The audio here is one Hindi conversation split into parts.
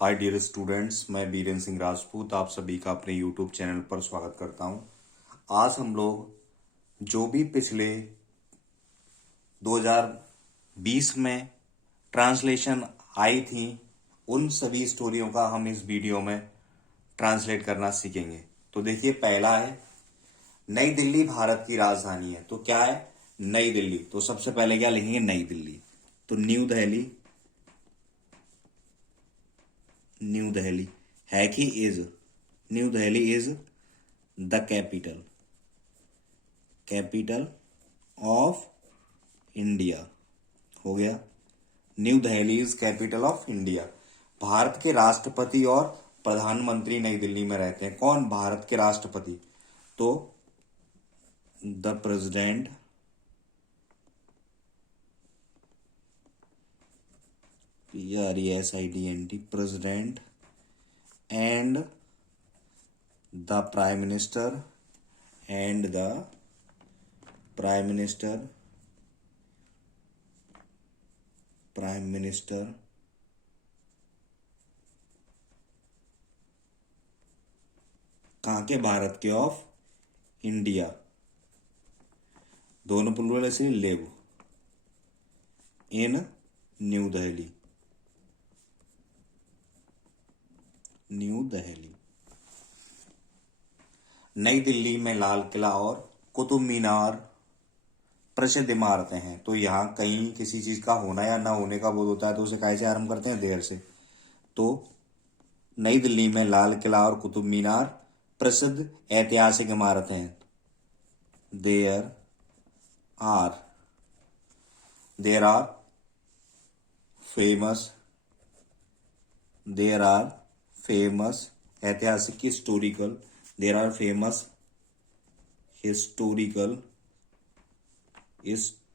हाय डियर स्टूडेंट्स, मैं बीरेन सिंह राजपूत आप सभी का अपने यूट्यूब चैनल पर स्वागत करता हूं। आज हम लोग जो भी पिछले 2020 में ट्रांसलेशन आई थी उन सभी स्टोरियों का हम इस वीडियो में ट्रांसलेट करना सीखेंगे। तो देखिए, पहला है नई दिल्ली भारत की राजधानी है। तो क्या है? नई दिल्ली। तो सबसे पहले क्या लिखेंगे? नई दिल्ली। तो न्यू दिल्ली, न्यू दिल्ली है कि is? New Delhi is the capital of India. हो गया, new Delhi is capital of India. Bharat के राष्ट्रपति और प्रधानमंत्री नई दिल्ली में रहते हैं। कौन? भारत के राष्ट्रपति। तो the president PRESIDENT president and the prime minister prime minister कहाँ के? भारत के। ऑफ इंडिया, दोनों प्लूरल से लिव इन न्यू दिल्ली। नई दिल्ली में लाल किला और कुतुब मीनार प्रसिद्ध इमारतें हैं। तो यहाँ कहीं किसी चीज का होना या ना होने का बोध होता है तो उसे कैसे आरंभ करते हैं? देर से। तो नई दिल्ली में लाल किला और कुतुब मीनार प्रसिद्ध ऐतिहासिक इमारतें हैं। There are there are famous ऐतिहासिक historical there are famous historical historical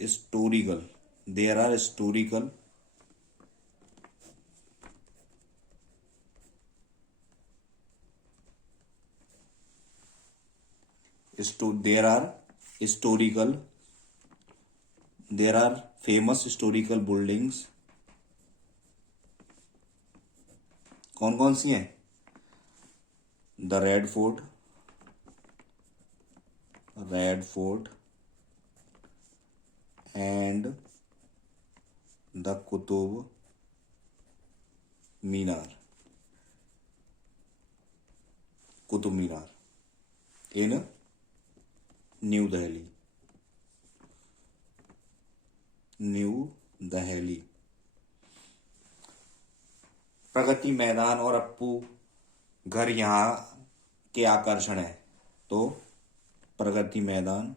historical there are historical there are famous historical buildings। कौन कौन सी हैं? The Red Fort and the Qutub Minar in New Delhi. Pragati Maidan और अप्पू घर यहाँ के आकर्षण है। तो प्रगति Maidan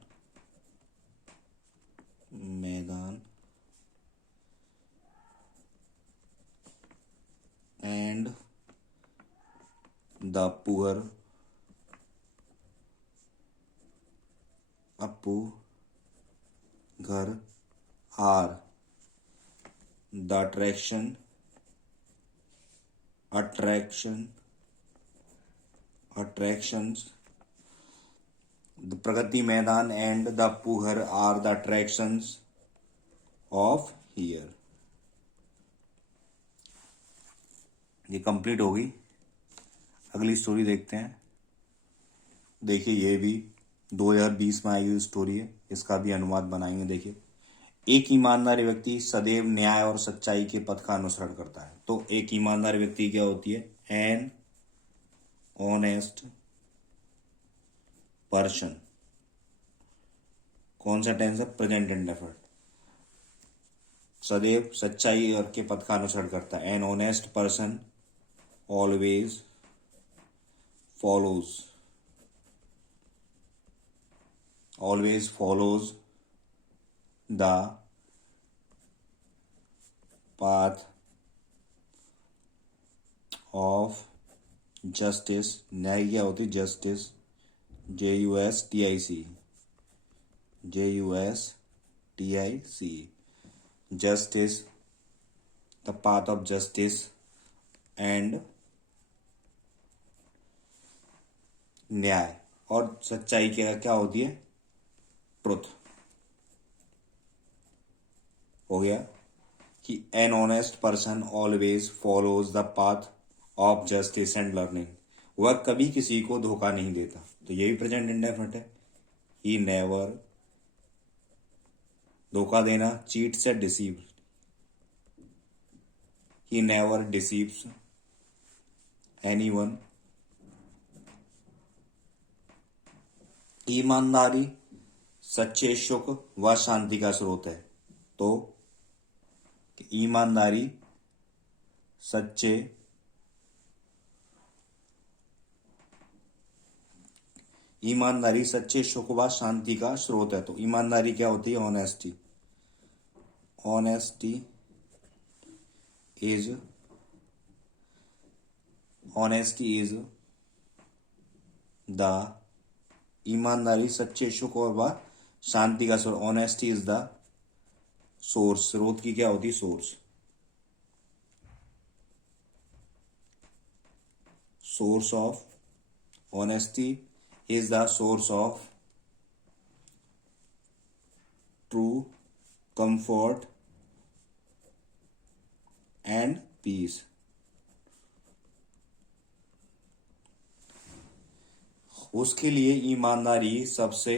and the Appu Ghar are the attractions। The Pragati Maidan and the Appu Ghar are the attractions of here. ये कंप्लीट हो गई। अगली स्टोरी देखते हैं। देखिए, ये भी 2020 में आई हुई स्टोरी है। इसका भी अनुवाद बनाएंगे। देखिए, एक ईमानदार व्यक्ति सदैव न्याय और सच्चाई के पथ का अनुसरण करता है। तो एक ईमानदार व्यक्ति क्या होती है? An honest person. कौन सा टेंस है? Present indefinite. सदैव सच्चाई और के पथ का अनुसरण करता है। An honest person always follows the path of justice. न्याय क्या होती? Justice, JUSTIC justice, the path of justice and न्याय, और सच्चाई क्या क्या होती है? ट्रुथ। हो गया कि an honest person always follows the path of justice and learning, वह कभी किसी को धोखा नहीं देता। तो ये भी प्रेजेंट इंडेफिनिट है। ही नेवर, धोखा देना, चीट से deceive, he never deceives anyone. ईमानदारी सच्चे सुख व शांति का स्रोत है। तो ईमानदारी सच्चे ईमानदारी सच्चे सुख व शांति का स्रोत है। तो ईमानदारी क्या होती है? ऑनेस्टी। ऑनेस्टी इज द, ईमानदारी सच्चे सुख और व शांति का स्रोत। ऑनेस्टी इज द सोर्स, स्रोत की क्या होती है? Source. Source of honesty is the source of true comfort and peace. उसके लिए ईमानदारी सबसे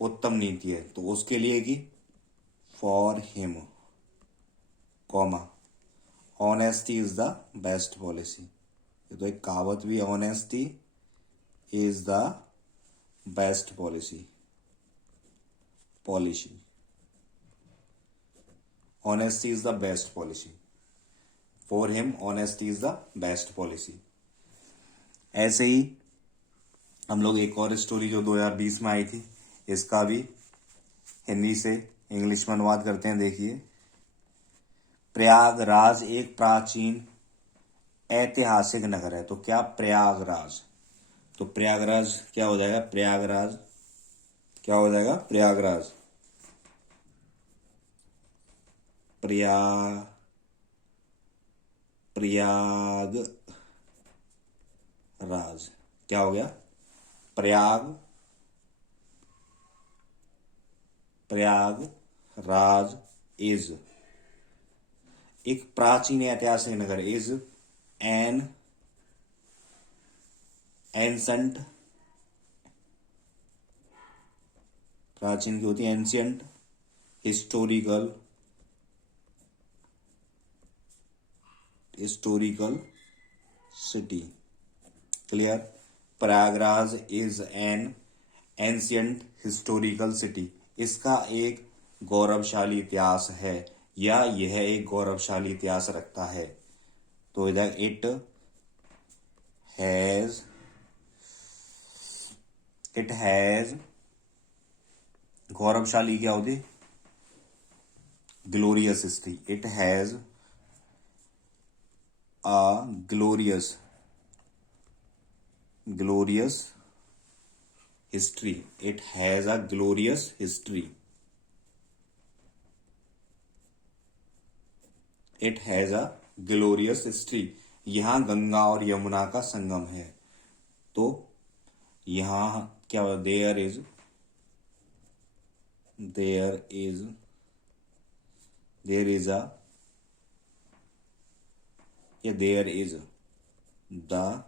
उत्तम नीति है। तो उसके लिए कि for him, comma, honesty is the best policy. ये तो एक कहावत भी है, honesty is the best policy. Honesty is the best policy. For him honesty is the best policy. ऐसे ही हम लोग एक और स्टोरी जो 2020 में आई थी, इसका भी हिंदी से इंग्लिश में अनुवाद करते हैं। देखिए, प्रयागराज एक प्राचीन ऐतिहासिक नगर है। तो क्या? प्रयागराज। तो प्रयागराज क्या हो जाएगा? प्रयागराज क्या हो जाएगा? प्रयागराज, प्रयागराज क्या हो गया? प्रयागराज इज एक प्राचीन ऐतिहासिक नगर, इज एन एंसेंट, प्राचीन की होती है ancient, historical city. Clear? Prayagraj is an ancient historical city. इसका एक गौरवशाली इतिहास है, या यह एक गौरवशाली इतिहास रखता है। तो इधर इट हैज गौरवशाली क्या होती? Glorious history. It has a glorious history. It has a glorious history. It has a glorious history. यहां गंगा और यमुना का संगम है। तो यहां क्या? देयर इज द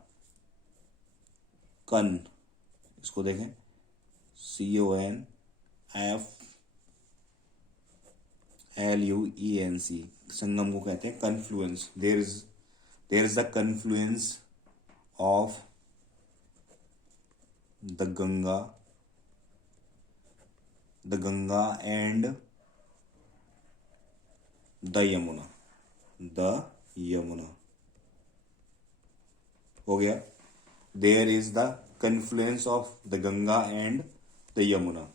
कन, इसको देखें, CONFLUENC, संगम को कहते हैं confluence. There is the confluence of the Ganga and the Yamuna. हो गया? There is the confluence of the Ganga and the Yamuna.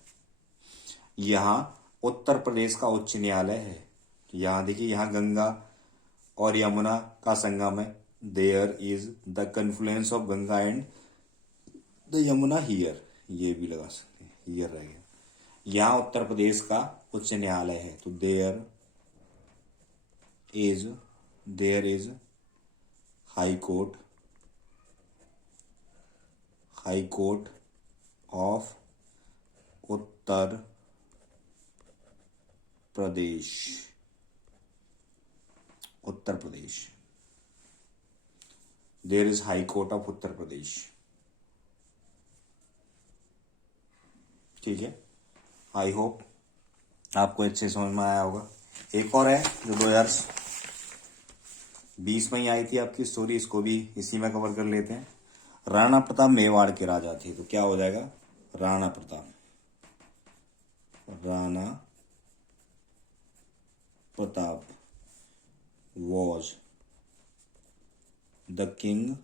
यहाँ उत्तर प्रदेश का उच्च न्यायालय है। तो यहाँ देखिए, यहाँ गंगा और यमुना का संगम है। There is the confluence of Ganga and the Yamuna here, ये भी लगा सकते हैं, हियर रह गया। यहाँ उत्तर प्रदेश का उच्च न्यायालय है। तो there is high high court of Uttar Pradesh, Uttar Pradesh. There is high court of Uttar Pradesh. ठीक है, आई होप आपको अच्छे समझ में आया होगा। एक और है जो 2020 में ही आई थी आपकी स्टोरी, इसको भी इसी में कवर कर लेते हैं। राणा प्रताप मेवाड़ के राजा थे, तो क्या हो जाएगा? Rana Pratap, Rana Pratap was the king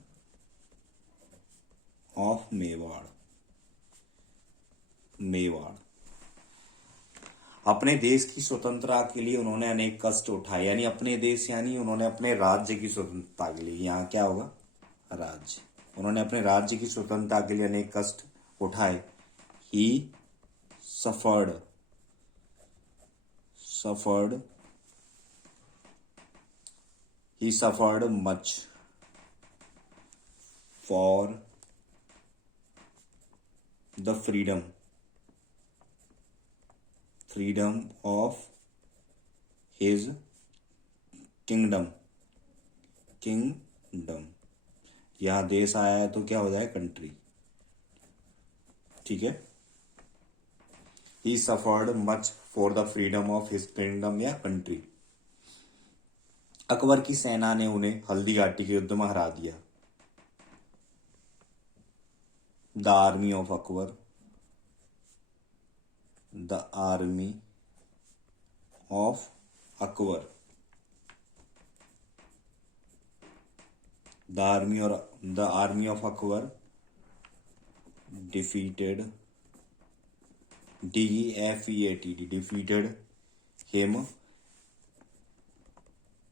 of Mewar. Mewar अपने देश की स्वतंत्रता के लिए उन्होंने अनेक कष्ट उठाए, यानी अपने देश यानी उन्होंने अपने राज्य की स्वतंत्रता के लिए, यहाँ क्या होगा? राज्य। उन्होंने अपने राज्य की स्वतंत्रता के लिए अनेक कष्ट उठाए। ही suffered much for the freedom of his kingdom। यहां देश आया है तो क्या हो जाए? कंट्री। ठीक है, he suffered much for the freedom of his kingdom या कंट्री। अकबर की सेना ने उन्हें हल्दी घाटी के युद्ध में हरा दिया। The army of Akbar, the army of Akbar, the army of Akbar defeated defeated him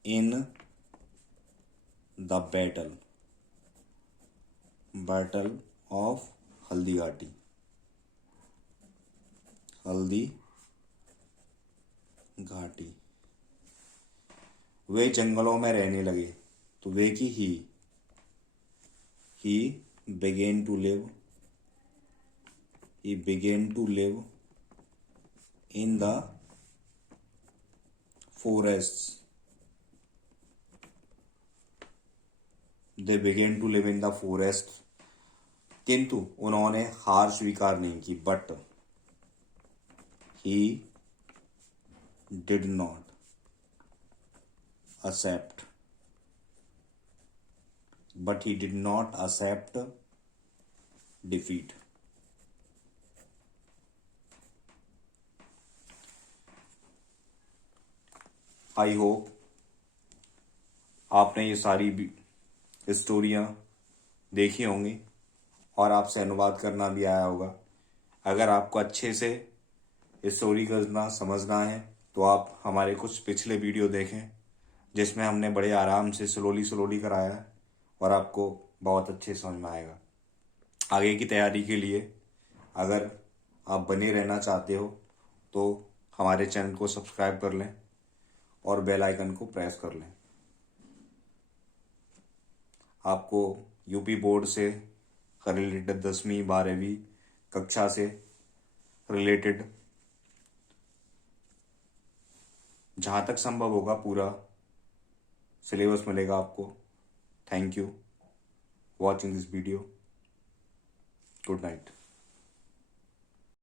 in the battle of Haldi Ghati. वे जंगलों में रहने लगे, तो वे की he began to live in the forests। they began to live in the forest, किंतु उन्होंने हार स्वीकार नहीं की। But he did not accept defeat। I hope आपने ये सारी स्टोरियां देखी होंगी और आपसे अनुवाद करना भी आया होगा। अगर आपको अच्छे से स्टोरी करना समझना है तो आप हमारे कुछ पिछले वीडियो देखें, जिसमें हमने बड़े आराम से स्लोली कराया है और आपको बहुत अच्छे समझ में आएगा। आगे की तैयारी के लिए अगर आप बने रहना चाहते हो तो हमारे चैनल को सब्सक्राइब कर लें और बेल आइकन को प्रेस कर लें। आपको यूपी बोर्ड से रिलेटेड 10वीं 12वीं कक्षा से रिलेटेड जहाँ तक संभव होगा पूरा सिलेबस मिलेगा आपको। Thank you watching this video. Good night.